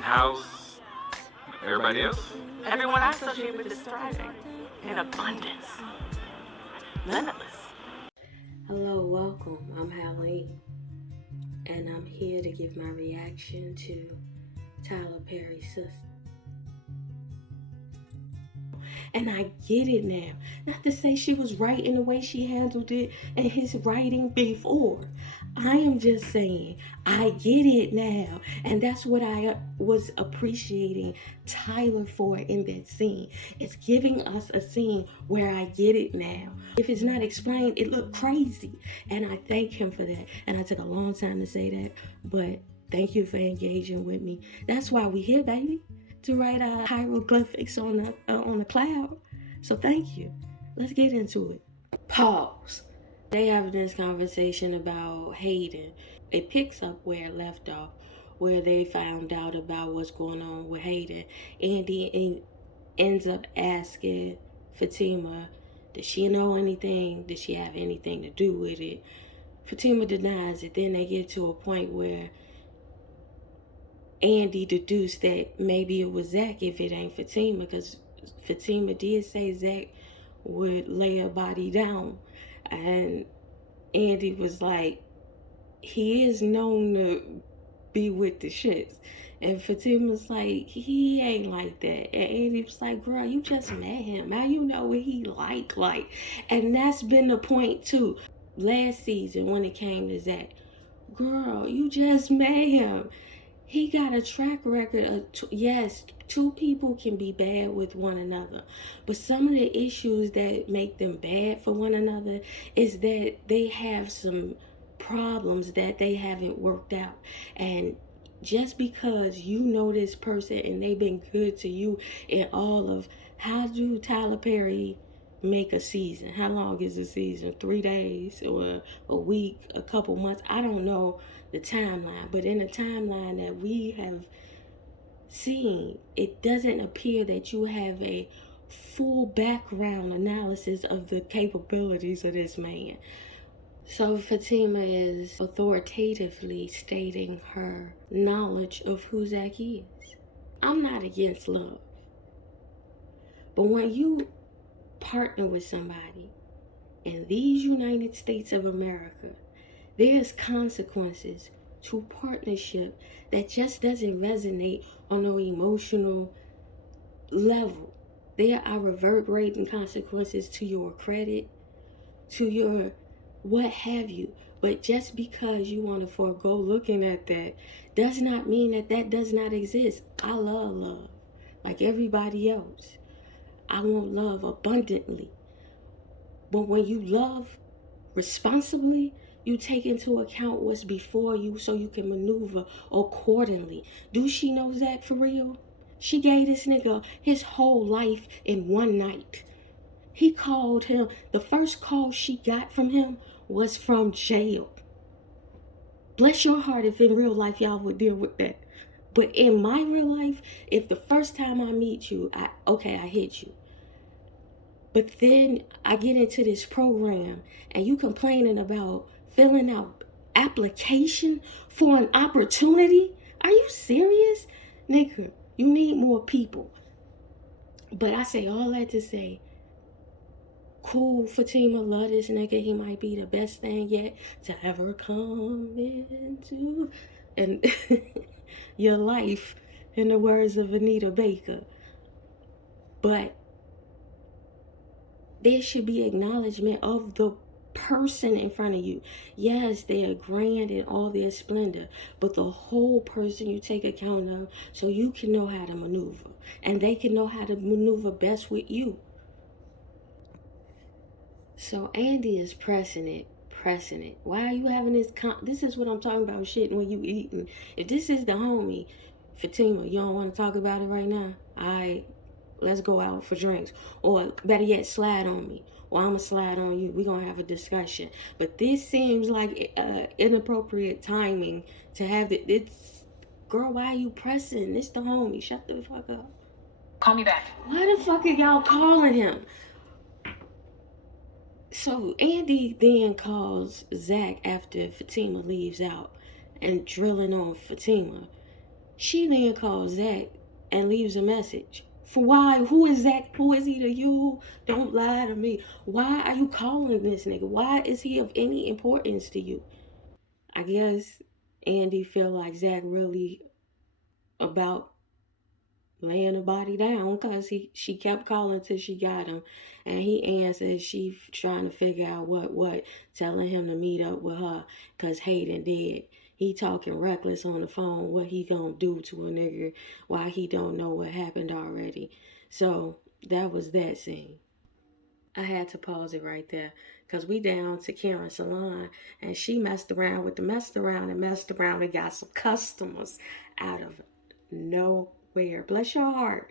How's everybody else? Everyone I associate with is thriving. In abundance. Limitless. Hello, welcome. I'm Hayden, and I'm here to give my reaction to Tyler Perry's Sistas. And I get it now. Not to say she was right in the way she handled it and his writing before. I am just saying, I get it now. And that's what I was appreciating Tyler for in that scene. It's giving us a scene where I get it now. If it's not explained, it looked crazy. And I thank him for that. And I took a long time to say that, but thank you for engaging with me. That's why we here, baby. To write hieroglyphics on a cloud. So thank you. Let's get into it. Pause. They having this conversation about Hayden. It picks up where it left off, where they found out about what's going on with Hayden. Andy ends up asking Fatima, does she know anything? Does she have anything to do with it? Fatima denies it. Then they get to a point where Andy deduced that maybe it was Zach if it ain't Fatima, because Fatima did say Zach would lay her body down. And Andy was like, he is known to be with the shits. And Fatima's like, he ain't like that. And Andy was like, girl, you just met him. How you know what he like? And that's been the point too. Last season when it came to Zach, girl, you just met him. He got a track record of, yes, two people can be bad with one another. But some of the issues that make them bad for one another is that they have some problems that they haven't worked out. And just because you know this person and they've been good to you in all of, how do Tyler Perry make a season? How long is a season? 3 days or a week, a couple months? I don't know the timeline, but in the timeline that we have seen, it doesn't appear that you have a full background analysis of the capabilities of this man. So Fatima is authoritatively stating her knowledge of who Zach is. I'm not against love, but when you partner with somebody in these United States of America, there's consequences to partnership that just doesn't resonate on no emotional level. There are reverberating consequences to your credit, to your what have you. But just because you want to forego looking at that does not mean that that does not exist. I love love like everybody else. I want love abundantly. But when you love responsibly, you take into account what's before you so you can maneuver accordingly. Do she know Zach for real? She gave this nigga his whole life in one night. He called him, the first call she got from him was from jail. Bless your heart if in real life y'all would deal with that. But in my real life, if the first time I meet you, I hit you. But then I get into this program and you complaining about filling out application for an opportunity? Are you serious? Nigga, you need more people. But I say all that to say, cool, Fatima, love this nigga. He might be the best thing yet to ever come into and your life, in the words of Anita Baker. But there should be acknowledgement of the person in front of you. Yes, they are grand in all their splendor, but the whole person you take account of so you can know how to maneuver and they can know how to maneuver best with you. So Andy is pressing it. Why are you having this? This is what I'm talking about, shit, when you eating. If this is the homie, Fatima, you don't want to talk about it right now? All right, let's go out for drinks. Or better yet, slide on me. Or I'm going to slide on you. We're going to have a discussion. But this seems like inappropriate timing to have it. It's, girl, why are you pressing? It's the homie. Shut the fuck up. Call me back. Why the fuck are y'all calling him? So Andy then calls Zach after Fatima leaves out and drilling on Fatima. She then calls Zach and leaves a message. For why? Who is Zach? Who is he to you? Don't lie to me. Why are you calling this nigga? Why is he of any importance to you? I guess Andy feel like Zach really about laying the body down because she kept calling till she got him, and he answered. She trying to figure out what, telling him to meet up with her because Hayden dead. He talking reckless on the phone. What he gonna do to a nigga? Why he don't know what happened already? So that was that scene. I had to pause it right there because we down to Karen's salon, and she messed around with the messed around and messed around and got some customers out of nowhere. Bless your heart.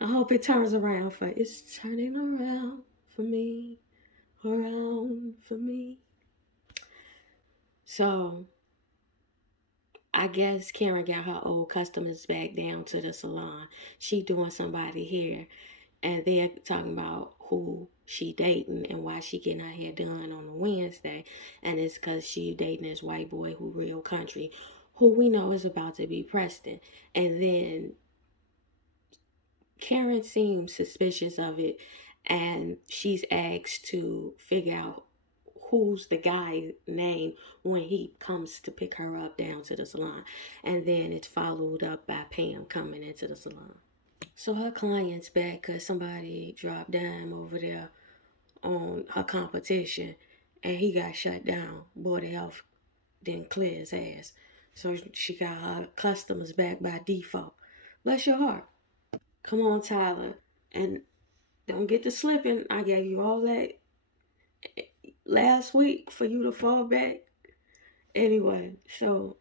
I hope it turns around for it's turning around for me, around for me. So I guess Karen got her old customers back down to the salon. She doing somebody hair, and they're talking about who she dating and why she getting her hair done on a Wednesday, and it's because she dating this white boy who real country, who we know is about to be Preston. And then Karen seems suspicious of it, and she's asked to figure out who's the guy's name when he comes to pick her up down to the salon. And then it's followed up by Pam coming into the salon. So her client's back because somebody dropped dime over there on her competition, and he got shut down. Board of Health didn't clear his ass. So she got her customers back by default. Bless your heart. Come on, Tyler. And don't get to slipping. I gave you all that last week for you to fall back. Anyway, so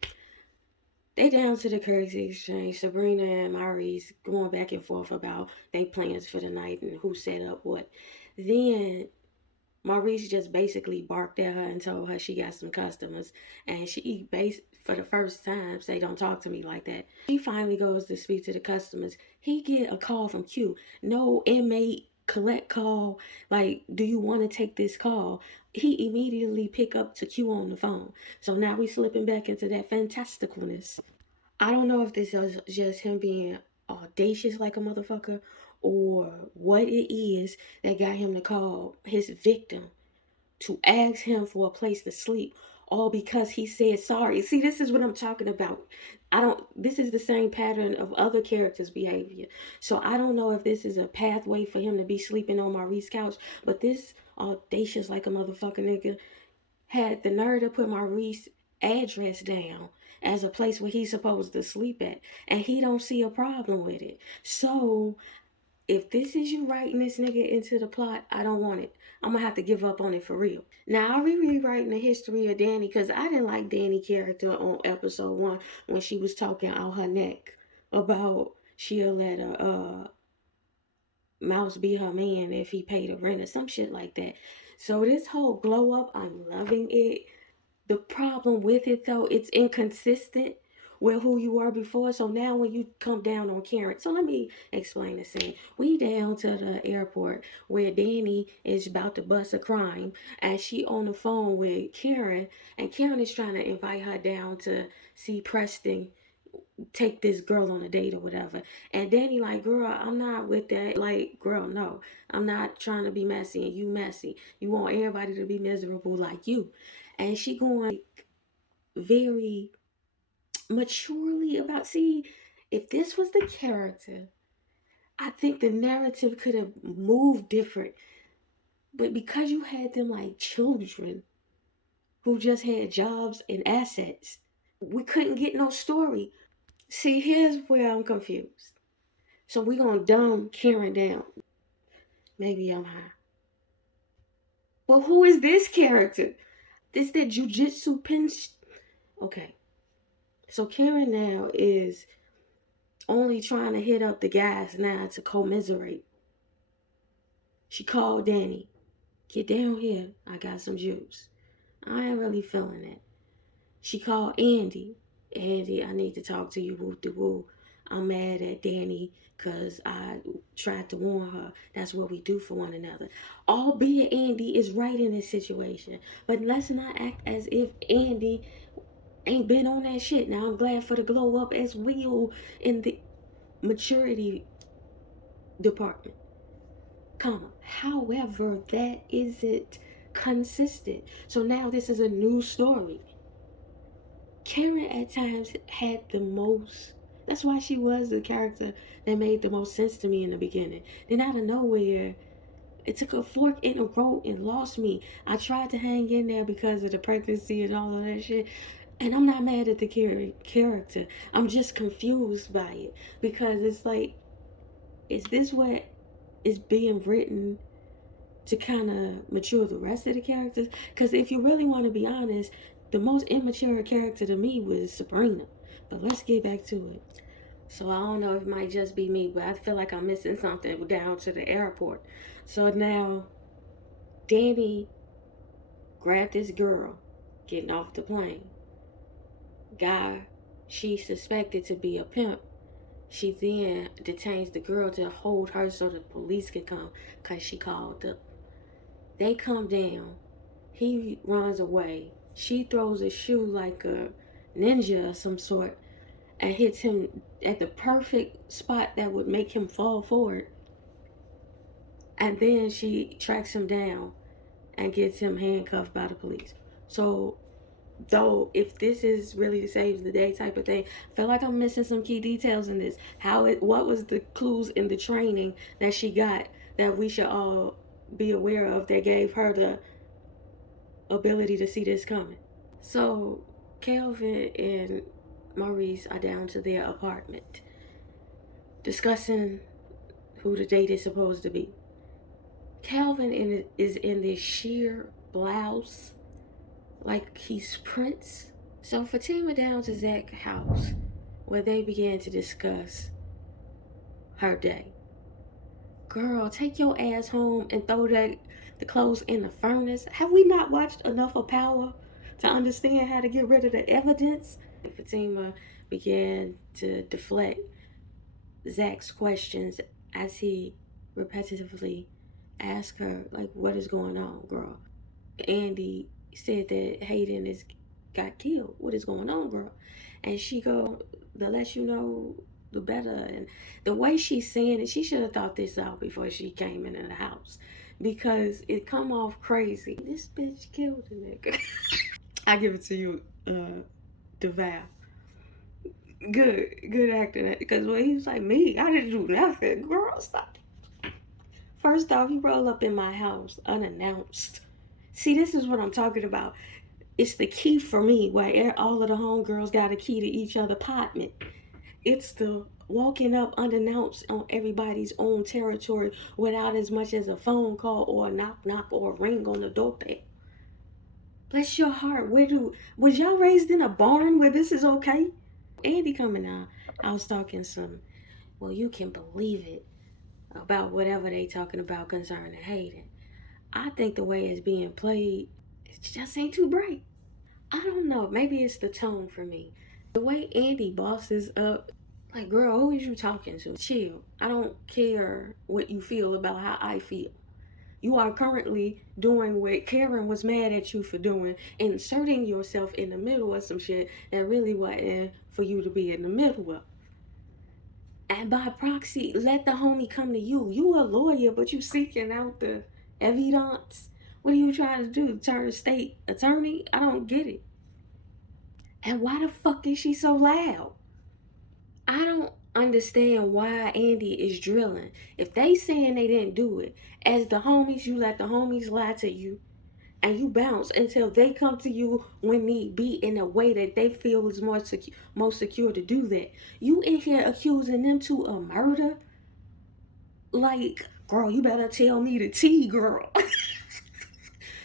they down to the currency exchange. Sabrina and Maurice going back and forth about their plans for the night and who set up what. Then Maurice just basically barked at her and told her she got some customers, and she for the first time say, "Don't talk to me like that." She finally goes to speak to the customers. He get a call from Q. No inmate collect call. Like, do you want to take this call? He immediately pick up to Q on the phone. So now we slipping back into that fantasticalness. I don't know if this is just him being audacious like a motherfucker, or what it is that got him to call his victim to ask him for a place to sleep, all because he said sorry. See, this is what I'm talking about. This is the same pattern of other characters' behavior. So I don't know if this is a pathway for him to be sleeping on Maurice's couch, but this audacious like a motherfucker nigga had the nerve to put Maurice's address down as a place where he's supposed to sleep at, and he don't see a problem with it. So if this is you writing this nigga into the plot, I don't want it. I'm gonna have to give up on it for real. Now I'll be rewriting the history of Danni because I didn't like Danni's character on episode 1 when she was talking out her neck about she'll let a mouse be her man if he paid her rent or some shit like that. So this whole glow up, I'm loving it. The problem with it though, it's inconsistent with who you were before. So now when you come down on Karen, so let me explain the scene. We down to the airport where Danni is about to bust a crime, and she on the phone with Karen, and Karen is trying to invite her down to see Preston take this girl on a date or whatever. And Danni like, girl, I'm not with that. Like, girl, no, I'm not trying to be messy and you messy. You want everybody to be miserable like you. And she going very maturely about, see, if this was the character, I think the narrative could have moved different. But because you had them like children who just had jobs and assets, we couldn't get no story. See, here's where I'm confused. So we gonna dumb Karen down. Maybe I'm high. Well, who is this character? This that jujitsu pinch? Okay. So Karen now is only trying to hit up the guys now to commiserate. She called Danni. Get down here. I got some juice. I ain't really feeling it. She called Andy. Andy, I need to talk to you. Woo de woo. I'm mad at Danni because I tried to warn her. That's what we do for one another. Albeit Andy is right in this situation. But let's not act as if Andy ain't been on that shit. Now I'm glad for the glow up as well in the maturity department, comma. However, that isn't consistent. So now this is a new story. Karen at times had the most. That's why she was the character that made the most sense to me in the beginning. Then out of nowhere, it took a fork in the road and lost me. I tried to hang in there because of the pregnancy and all of that shit. And I'm not mad at the character. I'm just confused by it. Because it's like, is this what is being written to kind of mature the rest of the characters? Because if you really want to be honest, the most immature character to me was Sabrina. But let's get back to it. So I don't know if it might just be me, but I feel like I'm missing something down to the airport. So now Danny grabbed this girl getting off the plane. Guy she suspected to be a pimp. She then detains the girl to hold her so the police could come because she called up. They come down. He runs away. She throws a shoe like a ninja of some sort and hits him at the perfect spot that would make him fall forward. And then she tracks him down and gets him handcuffed by the police. So, though, if this is really the saves the day type of thing, I feel like I'm missing some key details in this. What was the clues in the training that she got that we should all be aware of that gave her the ability to see this coming? So, Kelvin and Maurice are down to their apartment discussing who the date is supposed to be. Calvin is in this sheer blouse like he's Prince. So Fatima down to Zach's house where they began to discuss her day. Girl, take your ass home and throw the clothes in the furnace. Have we not watched enough of Power to understand how to get rid of the evidence? Fatima began to deflect Zach's questions as he repetitively asked her, like, what is going on, girl? Andy said that Hayden got killed. What is going on, girl? And she go, the less you know, the better. And the way she's saying it, she should have thought this out before she came into the house. Because it come off crazy. This bitch killed a nigga. I give it to you, DeVal. Good acting. Because when he was like, me, I didn't do nothing. Girl, stop. First off, you roll up in my house unannounced. See, this is what I'm talking about. It's the key for me, where all of the homegirls got a key to each other's apartment. It's the walking up unannounced on everybody's own territory without as much as a phone call or a knock or a ring on the doorbell. Bless your heart. Was y'all raised in a barn where this is okay? Andy coming out. I was talking some, well, you can believe it, about whatever they talking about concerning Hayden. I think the way it's being played, it just ain't too bright. I don't know. Maybe it's the tone for me. The way Andy bosses up, like, girl, who is you talking to? Chill. I don't care what you feel about how I feel. You are currently doing what Karen was mad at you for doing, inserting yourself in the middle of some shit that really wasn't for you to be in the middle of. And by proxy, let the homie come to you. You a lawyer, but you seeking out the evidence. What are you trying to do? Turn state attorney? I don't get it. And why the fuck is she so loud? I don't understand why Andy is drilling. If they saying they didn't do it, as the homies, you let the homies lie to you. And you bounce until they come to you when need be in a way that they feel is most secure to do that. You in here accusing them to a murder? Like, girl, you better tell me the tea, girl.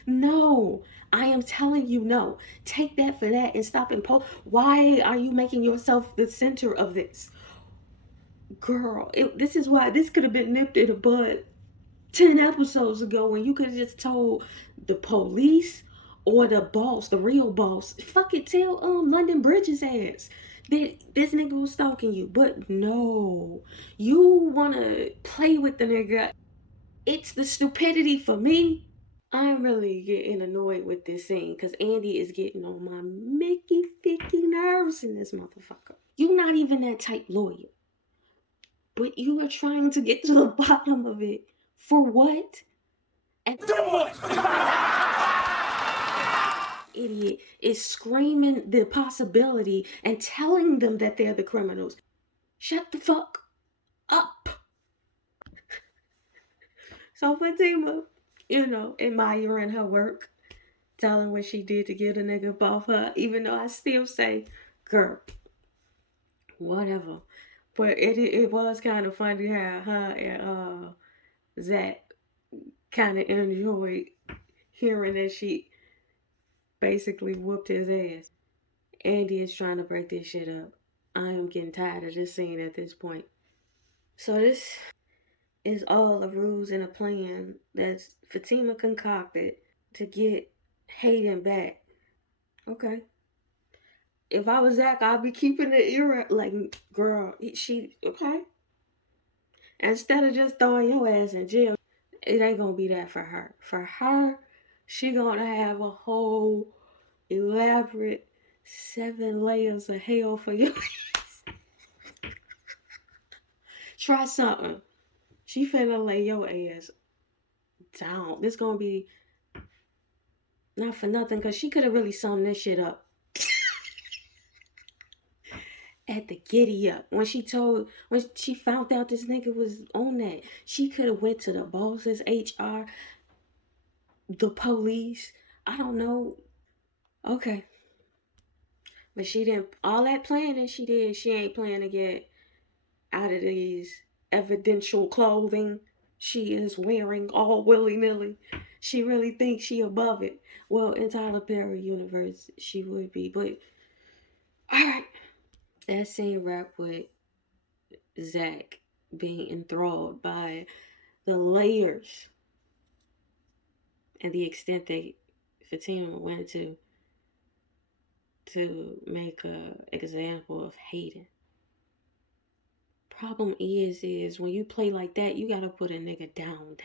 No, I am telling you no. Take that for that and stop and post. Why are you making yourself the center of this? Girl, this is why this could have been nipped in the bud 10 episodes ago when you could have just told the police or the boss, the real boss, fucking tell London Bridges ass that this nigga was stalking you. But no, you want to play with the nigga. It's the stupidity for me. I'm really getting annoyed with this scene because Andy is getting on my Mickey Ficky nerves in this motherfucker. You're not even that type lawyer. But you are trying to get to the bottom of it. For what? And idiot is screaming the possibility and telling them that they're the criminals. Shut the fuck up. So Fatima, admiring her work, telling what she did to get a nigga off her, even though I still say, girl, whatever. But it was kind of funny how her and Zach kind of enjoyed hearing that she basically whooped his ass. Andy is trying to break this shit up. I am getting tired of this scene at this point. So this is all a ruse and a plan that Fatima concocted to get Hayden back. Okay. If I was Zach, I'd be keeping the ear like, girl, okay. Instead of just throwing your ass in jail, it ain't gonna be that for her. For her, she gonna have a whole elaborate 7 layers of hell for you. Try something. She finna lay your ass down. This gonna be not for nothing, because she could have really summed this shit up at the giddy up. When she found out this nigga was on that, she could have went to the bosses, HR, the police. I don't know. Okay. But she didn't, all that planning she did, she ain't planning to get out of these evidential clothing she is wearing all willy-nilly. She really thinks she above it. Well, in Tyler Perry universe, she would be. But, alright. That scene wrapped with Zach being enthralled by the layers and the extent that Fatima went to make an example of Hayden. Problem is when you play like that, you gotta put a nigga down.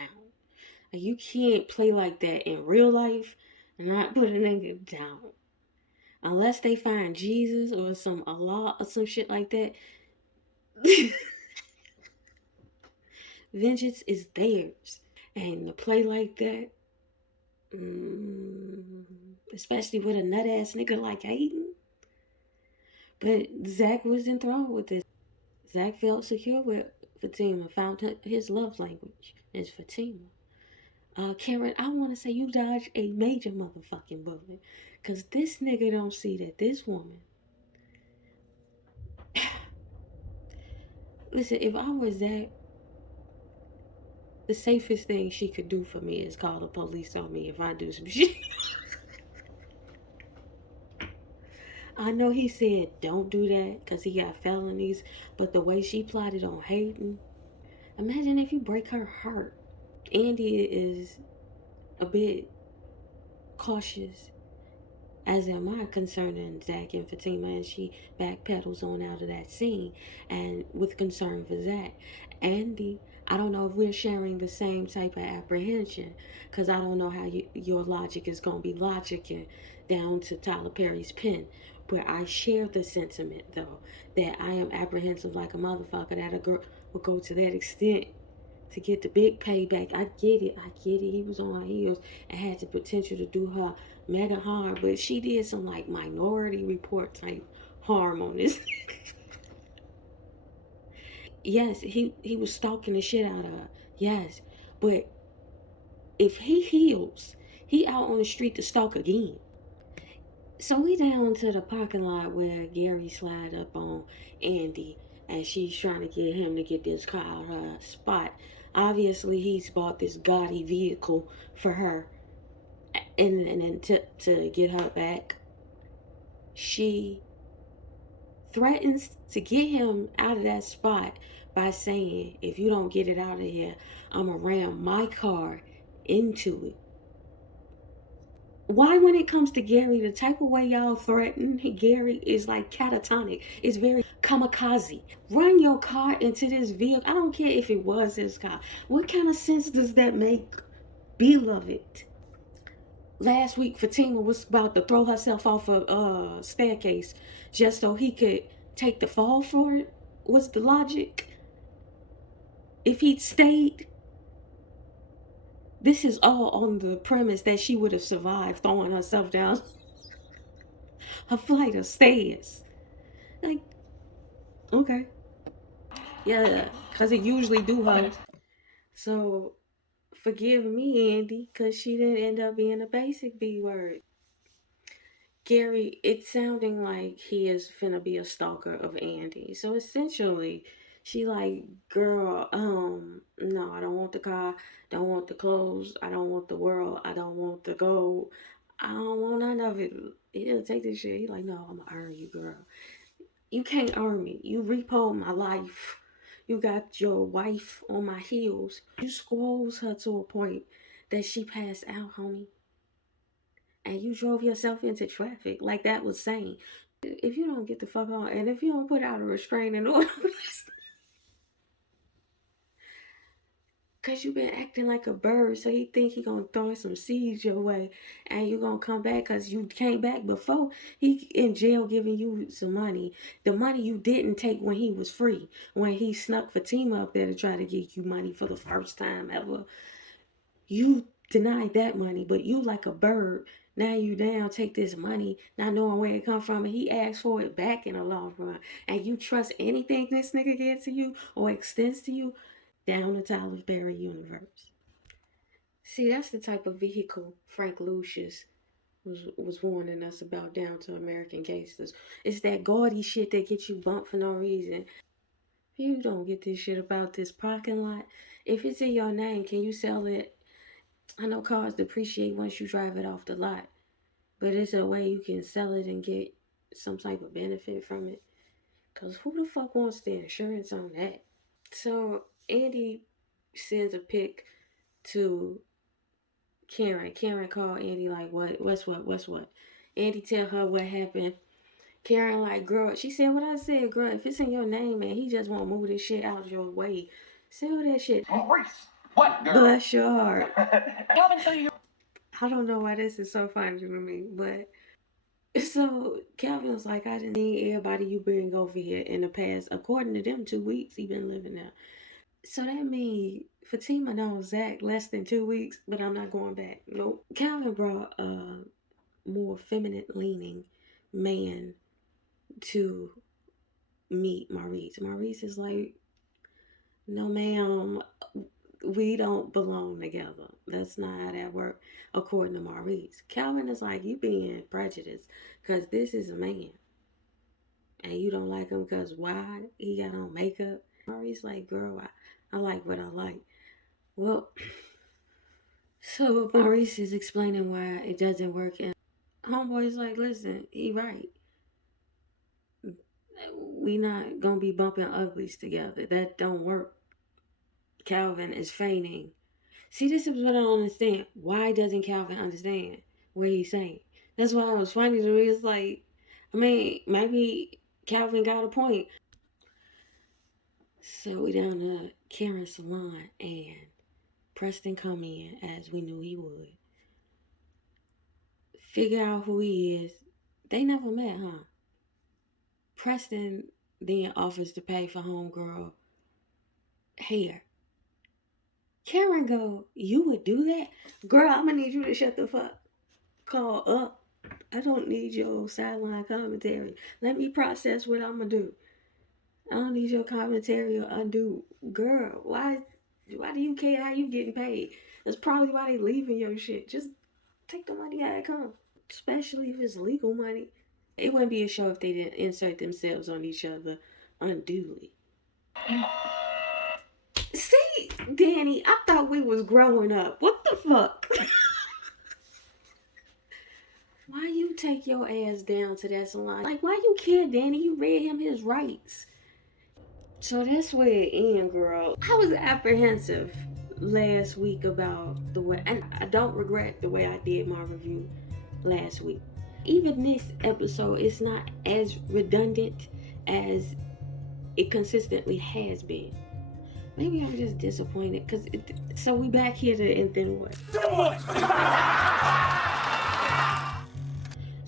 Like, you can't play like that in real life and not put a nigga down. Unless they find Jesus or some Allah or some shit like that. Vengeance is theirs. And to play like that, especially with a nut ass nigga like Hayden. But Zach was enthralled with this. Zach felt secure with Fatima, found his love language is Fatima. Karen, I want to say you dodged a major motherfucking bullet. Because this nigga don't see that this woman... Listen, if I was Zach, the safest thing she could do for me is call the police on me if I do some shit. I know he said don't do that because he got felonies, but the way she plotted on Hayden, imagine if you break her heart. Andy is a bit cautious, as am I, concerning Zach and Fatima, and she backpedals on out of that scene, and with concern for Zach. Andy, I don't know if we're sharing the same type of apprehension, because I don't know how your logic is going to be logicking down to Tyler Perry's pen. But I share the sentiment, though, that I am apprehensive like a motherfucker that a girl would go to that extent to get the big payback. I get it. He was on her heels and had the potential to do her mega harm, but she did some like Minority Report type harm on this. Yes, he was stalking the shit out of her. Yes, but if he heals, he out on the street to stalk again. So we down to the parking lot where Gary slide up on Andy, and she's trying to get him to get this car out of her spot. Obviously, he's bought this gaudy vehicle for her, and then to get her back, she threatens to get him out of that spot by saying, if you don't get it out of here, I'm gonna ram my car into it. Why, when it comes to Gary, the type of way y'all threaten Gary is like catatonic. It's very kamikaze. Run your car into this vehicle. I don't care if it was his car. What kind of sense does that make, beloved? last week Fatima was about to throw herself off a staircase just so he could take the fall for it. What's the logic? If he'd stayed, this is all on the premise that she would have survived throwing herself down a flight of stairs. Like, okay. Yeah, because it usually do her. So, forgive me, Andy, because she didn't end up being a basic B word. Gary, it's sounding like he is finna be a stalker of Andy. So essentially, she like, girl, no, I don't want the car, don't want the clothes, I don't want the world, I don't want the gold, I don't want none of it. He'll take this shit. He like, no, I'm gonna earn you, girl. You can't earn me. You repo my life. You got your wife on my heels. You squoze her to a point that she passed out, homie. And you drove yourself into traffic. Like, that was sane. If you don't get the fuck on, and if you don't put out a restraining order, because you been acting like a bird, so he think he gonna throw some seeds your way, and you gonna come back because you came back before. He in jail giving you some money. The money you didn't take when he was free. When he snuck Fatima up there to try to get you money for the first time ever. You denied that money, but you like a bird. Now you down, take this money, not knowing where it come from, and he asks for it back in the long run. And you trust anything this nigga gets to you or extends to you, down the Tyler Perry universe. See, that's the type of vehicle Frank Lucius was warning us about down to American Gangsters. It's that gaudy shit that gets you bumped for no reason. You don't get this shit about this parking lot. If it's in your name, can you sell it? I know cars depreciate once you drive it off the lot, but it's a way you can sell it and get some type of benefit from it. Because who the fuck wants the insurance on that? So Andy sends a pic to Karen. Karen called Andy like, what's what? Andy tell her what happened. Karen like, girl, she said what I said, girl. If it's in your name, man, he just won't move this shit out of your way. Sell that shit. Maurice, what, girl? Bless your heart. Calvin, tell you. I don't know why this is so funny to me, but so Calvin was like, I didn't need everybody you bring over here in the past. According to them, 2 weeks he been living there. So that means Fatima knows Zach less than 2 weeks, but I'm not going back. Nope. Calvin brought a more feminine leaning man to meet Maurice. Maurice is like, no ma'am, we don't belong together. That's not how that works, according to Maurice. Calvin is like, you being prejudiced because this is a man. And you don't like him because why? He got on makeup. Maurice like, girl, I like what I like. Well, so Maurice is explaining why it doesn't work. And homeboy's like, listen, he right. We not going to be bumping uglies together. That don't work. Calvin is feigning. See, this is what I don't understand. Why doesn't Calvin understand what he's saying? That's why it was funny to me. It's like, I mean, maybe Calvin got a point. So we down to Karen's salon and Preston come in as we knew he would. Figure out who he is. They never met, huh? Preston then offers to pay for homegirl hair. Karen go, you would do that? Girl, I'm gonna need you to shut the fuck call up. I don't need your sideline commentary. Let me process what I'm gonna do. I don't need your commentary or undo. Girl, why do you care how you getting paid? That's probably why they leaving your shit. Just take the money how it comes. Especially if it's legal money. It wouldn't be a show if they didn't insert themselves on each other unduly. See, Danny, I thought we was growing up. What the fuck? Why you take your ass down to that salon? Like, why you care, Danny? You read him his rights. So that's where it ends, girl. I was apprehensive last week about the way, and I don't regret the way I did my review last week. Even this episode is not as redundant as it consistently has been. Maybe I'm just disappointed because so we back here to and then what?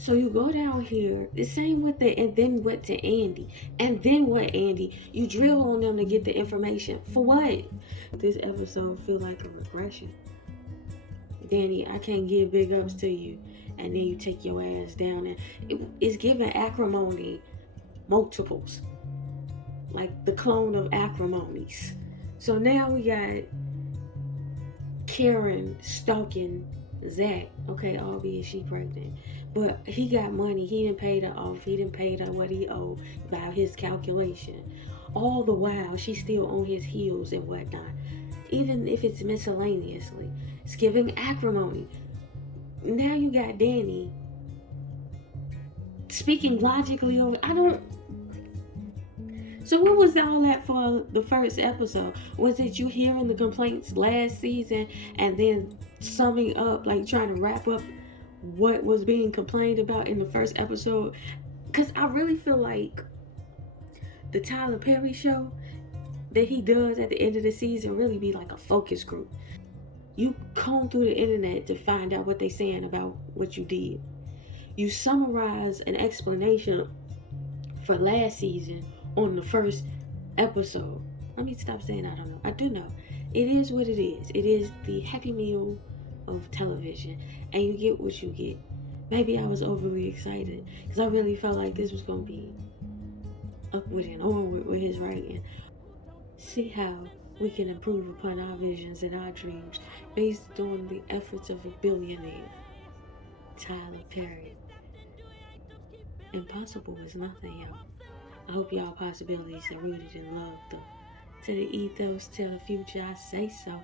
So you go down here, the same with the, and then what to Andy, and then what Andy? You drill on them to get the information. For what? This episode feel like a regression. Danny, I can't give big ups to you, and then you take your ass down, and it's giving acrimony multiples, like the clone of acrimonies. So now we got Karen stalking Zach. Okay, albeit she pregnant, but he got money. He didn't pay her off. He didn't pay her what he owed by his calculation. All the while, she's still on his heels and whatnot. Even if it's miscellaneously, it's giving acrimony. Now you got Danny speaking logically over. I don't. So what was all that for the first episode? Was it you hearing the complaints last season and then summing up, like trying to wrap up what was being complained about in the first episode? Because I really feel like the Tyler Perry show that he does at the end of the season really be like a focus group. You comb through the internet to find out what they're saying about what you did. You summarize an explanation for last season on the first episode. Let me stop saying I don't know. I do know. It is what it is. It is the happy meal of television, and you get what you get. Maybe I was overly excited because I really felt like this was going to be upward and onward with his writing. See how we can improve upon our visions and our dreams based on the efforts of a billionaire, Tyler Perry. Impossible is nothing, y'all. I hope y'all possibilities are rooted in love, though. To the ethos, to the future, I say so.